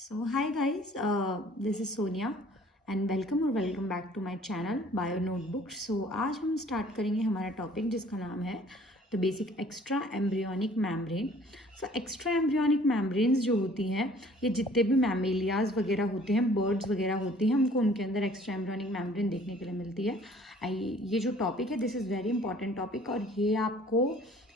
So hi guys, this is Sonia and welcome back to my channel Bio Notebooks. So आज हम start करेंगे हमारा topic जिसका नाम है the basic extra embryonic membrane. So extra embryonic membranes जो होती हैं ये जितने भी मैमेलियाज वगैरह होते हैं, बर्ड्स वगैरह होती हैं, हमको उनके अंदर एक्स्ट्रा एम्ब्रियोनिक मैम्ब्रेन देखने के लिए मिलती है. ये जो टॉपिक है this is very important topic और ये आपको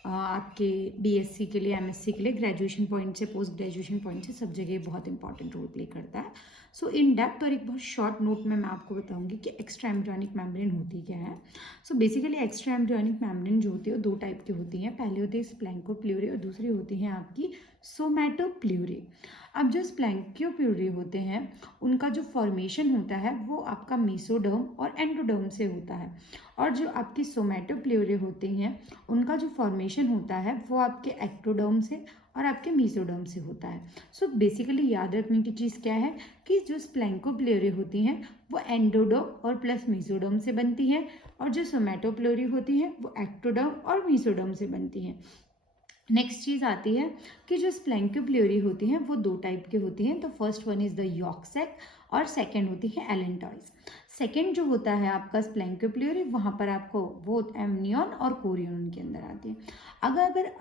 आपके बीएससी के लिए, एमएससी के लिए, ग्रेजुएशन पॉइंट से, पोस्ट ग्रेजुएशन पॉइंट से सब जगह बहुत इंपॉर्टेंट रोल प्ले करता है. सो इन डेप्थ और एक बहुत शॉर्ट नोट में मैं आपको बताऊंगी कि एक्स्ट्रा एम्ब्रियोनिक मैम्ब्रेन होती क्या है. So basically extra embryonic membrane जो होती है वो दो टाइप की होती हैं. पहले होती है स्प्लैंकोप्ल्यूरे और दूसरी होती है आपकी सोमैटोप्ल्यूरे. अब जो स्प्लैंकोप्ल्यूरे होते हैं उनका जो फॉर्मेशन होता है वो आपका मेसोडर्म और एंडोडर्म से होता है, और जो आपकी सोमैटोप्ल्यूरे होती हैं उनका जो फॉर्मेशन होता है वो आपके एक्टोडर्म से और आपके मेसोडर्म से होता है. सो बेसिकली याद रखने की चीज़ क्या है कि जो स्प्लैंकोप्ल्यूरे होती हैं वो एंडोडर्म और प्लस मेसोडर्म से बनती हैं, और जो सोमैटोप्ल्यूरे होती हैं वो एक्टोडर्म और मेसोडर्म से बनती हैं. नेक्स्ट चीज़ आती है कि जो स्प्लैंकोप्ल्यूरी होती हैं वो दो टाइप की होती हैं. तो first one is the yolk sac और सेकंड होती है एलेंटॉइज. सेकंड जो होता है आपका स्प्लैंकोप्ल्यूरी, वहाँ पर आपको वो एमनियन और कोरियन उनके अंदर आती है.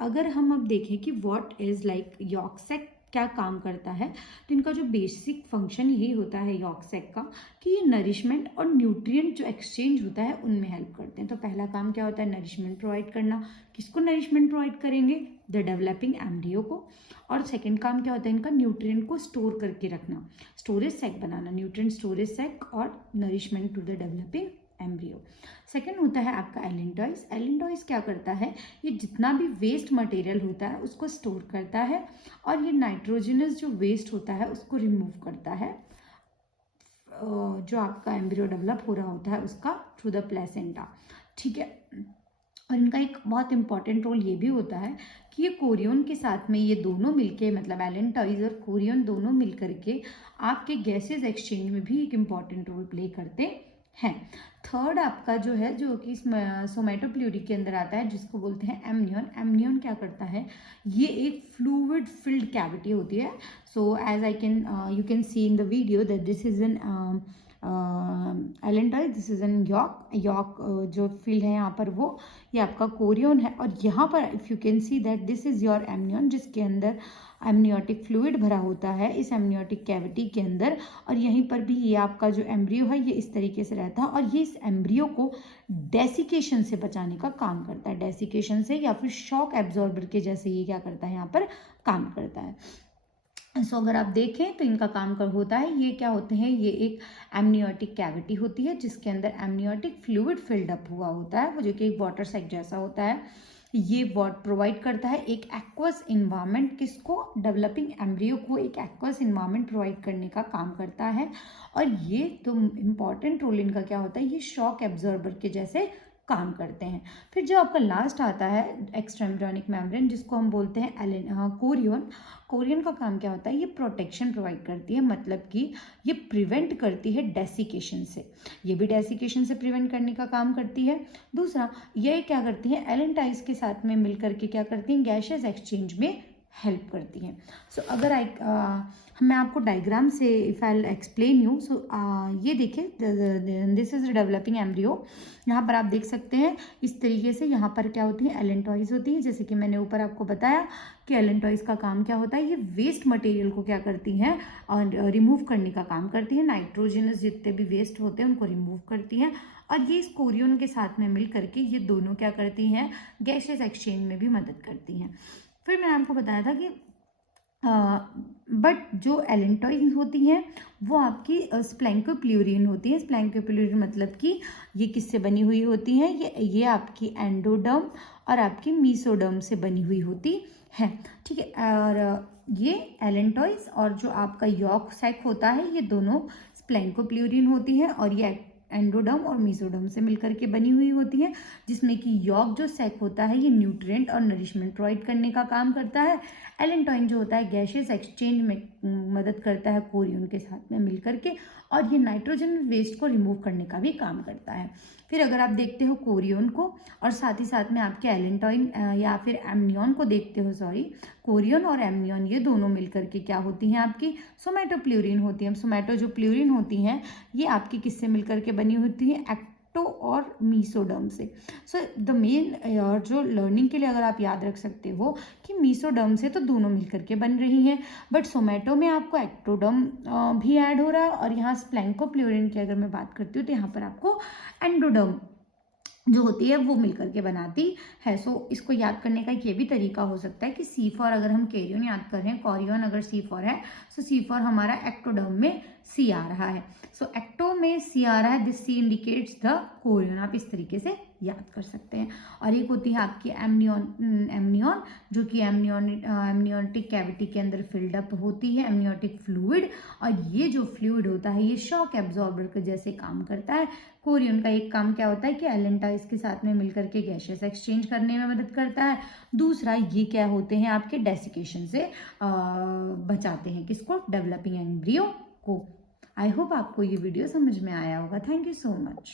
अगर हम अब देखें कि what is like yolk sac क्या काम करता है, तो इनका जो बेसिक फंक्शन यही होता है यॉर्क सैक का कि ये नरिशमेंट और न्यूट्रिएंट जो एक्सचेंज होता है उनमें हेल्प करते हैं. तो पहला काम क्या होता है, नरिशमेंट प्रोवाइड करना. किसको नरिशमेंट प्रोवाइड करेंगे, द डेवलपिंग एम्ब्रियो को. और सेकंड काम क्या होता है इनका, न्यूट्रिएंट को स्टोर करके रखना, स्टोरेज सैक बनाना, न्यूट्रिएंट स्टोरेज सैक और nourishment to the developing embryo. Second होता है आपका एलेंटॉइज. एलेंटॉइज क्या करता है, ये जितना भी वेस्ट मटेरियल होता है उसको स्टोर करता है और ये नाइट्रोजनस जो वेस्ट होता है उसको रिमूव करता है जो आपका एम्ब्रियो डेवलप हो रहा होता है उसका थ्रू द प्लेसेंटा. ठीक है. और इनका एक बहुत इंपॉर्टेंट रोल ये भी होता है कि ये कोरियन के साथ में ये दोनों मिलके, मतलब एलेंटॉइज और कोरियन दोनों मिल करके आपके गैसेज एक्सचेंज में भी एक इम्पॉर्टेंट रोल प्ले करते हैं. थर्ड आपका जो है, जो कि सोमैटोप्ल्यूरी के अंदर आता है, जिसको बोलते हैं एमनियन. एमनियन क्या करता है, ये एक फ्लूइड फिल्ड कैविटी होती है. So as I can you can see in the video that this is an allantois, this is an yolk जो फील्ड है यहाँ पर वो ये आपका कोरियन है. और यहाँ पर if you can see that this is your amnion, जिसके अंदर एमनियोटिक फ्लूइड भरा होता है इस एमनियोटिक कैविटी के अंदर. और यहीं पर भी ये आपका जो एम्ब्रियो है ये इस तरीके से रहता है, और ये इस एम्ब्रियो को डेसिकेशन से बचाने का काम करता है. डेसिकेशन से या फिर शॉक एब्जॉर्बर के जैसे ये क्या करता है यहाँ पर काम करता है. सो अगर आप देखें तो इनका काम कर होता है, ये क्या होते हैं, ये एक एमनियोटिक कैविटी होती है जिसके अंदर एमनियोटिक फ्लूइड फिल्ड अप हुआ होता है, वो जो कि एक वाटर सैक जैसा होता है. ये वॉट प्रोवाइड करता है एक एक्वस इन्वायरमेंट, किसको, डेवलपिंग एम्ब्रियो को एक एक्वस इन्वायरमेंट प्रोवाइड करने का काम करता है. और ये तो इम्पॉर्टेंट रोल इनका क्या होता है, ये शॉक एब्जॉर्बर के जैसे काम करते हैं. फिर जो आपका लास्ट आता है एक्स्ट्रा एम्ब्रियोनिक मेम्ब्रेन, जिसको हम बोलते हैं कोरियन. कोरियन का काम क्या होता है, ये प्रोटेक्शन प्रोवाइड करती है, मतलब कि ये प्रिवेंट करती है डेसिकेशन से. ये भी डेसिकेशन से प्रिवेंट करने का काम करती है. दूसरा, ये क्या करती है, एलेंटाइज के साथ में मिलकर के क्या करती हैं, गैसेस एक्सचेंज में हेल्प करती हैं. सो अगर मैं आपको डायग्राम से इफ़ आई एक्सप्लेन यू, सो ये देखिए, दिस इज डेवलपिंग एम्ब्रियो. यहाँ पर आप देख सकते हैं इस तरीके से, यहाँ पर क्या होती है, एलेंटॉइज होती है. जैसे कि मैंने ऊपर आपको बताया कि एलेंटॉइज का काम क्या होता है, ये वेस्ट मटेरियल को क्या करती हैं और रिमूव करने का काम करती है. नाइट्रोजनस जितने भी वेस्ट होते हैं उनको रिमूव करती हैं. और ये इस कोरियन के साथ में मिल करके ये दोनों क्या करती हैं, गैसेस एक्सचेंज में भी मदद करती हैं. फिर मैंने आपको बताया था कि बट जो एलेंटॉइज होती हैं वो आपकी स्प्लैंकोप्ल्यूरियन होती है. स्प्लैंकोप्ल्यूरियन मतलब कि ये किससे बनी हुई होती हैं, ये आपकी एंडोडर्म और आपकी मीसोडर्म से बनी हुई होती है. ठीक है. और ये एलेंटॉइज और जो आपका यॉर्क सैक होता है ये दोनों स्प्लैंकोप्ल्यूरियन होती हैं, और ये एंडोडर्म और मीसोडर्म से मिलकर के बनी हुई होती है, जिसमें कि यॉर्क जो सैक होता है ये न्यूट्रिएंट और नरिशमेंट प्रोवाइड करने का काम करता है. एलेंटॉइन जो होता है गैसेस एक्सचेंज में मदद करता है कोरियन के साथ में मिलकर के, और ये नाइट्रोजन वेस्ट को रिमूव करने का भी काम करता है. फिर अगर आप देखते हो कोरियन को और साथ ही साथ में आपके एलेंटॉइन या फिर एमनियन को देखते हो, सॉरी, कोरियन और एमनियन ये दोनों मिलकर के क्या होती हैं आपकी सोमेटोप्ल्यूरिन होती हैं। सोमेटो जो प्ल्यूरिन होती हैं ये आपकी किससे मिलकर के बनी होती है, एक्टो और मीसोडर्म से। सो द मेन और जो लर्निंग के लिए अगर आप याद रख सकते हो कि मीसोडर्म से तो दोनों मिलकर के बन रही हैं, बट सोमेटो में आपको एक्टोडर्म भी ऐड हो रहा है और यहाँ स्प्लैंकोप्ल्यूरिन की अगर मैं बात करती हूँ तो यहाँ पर आपको एंडोडर्म जो होती है वो मिलकर के बनाती है। सो इसको याद करने का ये भी तरीका हो सकता है कि सी फॉर अगर हम कैरियन याद कर रहे हैं, कॉरियन अगर सी फॉर है, सो सी फॉर हमारा एक्टोडर्म में सी आ रहा है। सो एक्टो में सी आ रहा है, this C indicates the chorion, आप इस तरीके से याद कर सकते हैं। और एक होती है आपकी एमनियन जो कि एमनियोटिक कैविटी के अंदर फिल्ड अप होती है, एमनियोटिक फ्लूइड, और ये जो फ्लूइड होता है ये शॉक एब्जॉर्बर के जैसे काम करता है। कोरियन का एक काम क्या होता है कि एलेंटाइज के साथ में मिलकर के गैसेस एक्सचेंज करने में मदद करता है। दूसरा ये क्या होते हैं आपके डेसिकेशन से बचाते हैं किसको, डेवलपिंग एम्ब्रियो को। आई होप आपको ये वीडियो समझ में आया होगा। Thank you so much.